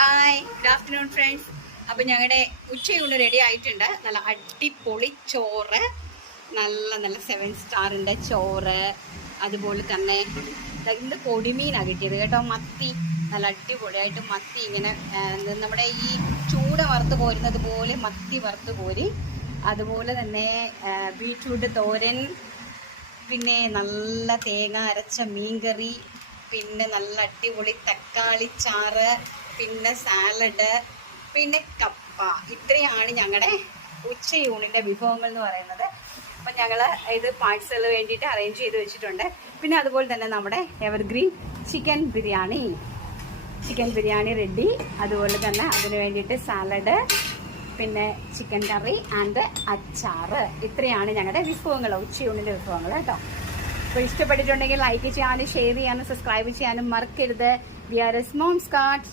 Hi, good afternoon friends. അപ്പം ഞങ്ങളുടെ ഉച്ചയൂണ് ready ആയിട്ടുണ്ട്. നല്ല അടിപൊളി ചോറ്, നല്ല നല്ല 7 സ്റ്റാറിൻ്റെ ചോറ്. അതുപോലെ തന്നെ ഇന്ന് പൊടിമീനാണ് കിട്ടിയത് കേട്ടോ, മത്തി. നല്ല അടിപൊളിയായിട്ട് മത്തി ഇങ്ങനെ നമ്മുടെ ഈ ചൂട വറുത്ത് പോരുന്നത് പോലെ മത്തി വറുത്ത് പോരി. അതുപോലെ തന്നെ ബീട്രൂട്ട് തോരൻ, പിന്നെ നല്ല തേങ്ങ അരച്ച മീൻകറി, പിന്നെ നല്ല അടിപൊളി തക്കാളി ചാറ്, പിന്നെ സാലഡ്, പിന്നെ കപ്പ. ഇത്രയാണ് ഞങ്ങളുടെ ഉച്ചയൂണിൻ്റെ വിഭവങ്ങൾ എന്ന് പറയുന്നത്. അപ്പം ഞങ്ങൾ ഇത് പാഴ്സൽ വേണ്ടിയിട്ട് അറേഞ്ച് ചെയ്ത് വെച്ചിട്ടുണ്ട്. പിന്നെ അതുപോലെ തന്നെ നമ്മുടെ എവർഗ്രീൻ ചിക്കൻ ബിരിയാണി റെഡി. അതുപോലെ തന്നെ അതിന് വേണ്ടിയിട്ട് സാലഡ്, പിന്നെ ചിക്കൻ കറി ആൻഡ് അച്ചാറ്. ഇത്രയാണ് ഞങ്ങളുടെ വിഭവങ്ങൾ, ഉച്ചയൂണിൻ്റെ വിഭവങ്ങൾ കേട്ടോ. അപ്പോൾ ഇഷ്ടപ്പെട്ടിട്ടുണ്ടെങ്കിൽ ലൈക്ക് ചെയ്യാനും ഷെയർ ചെയ്യാനും സബ്സ്ക്രൈബ് ചെയ്യാനും മറക്കരുത്. We are a mom's card.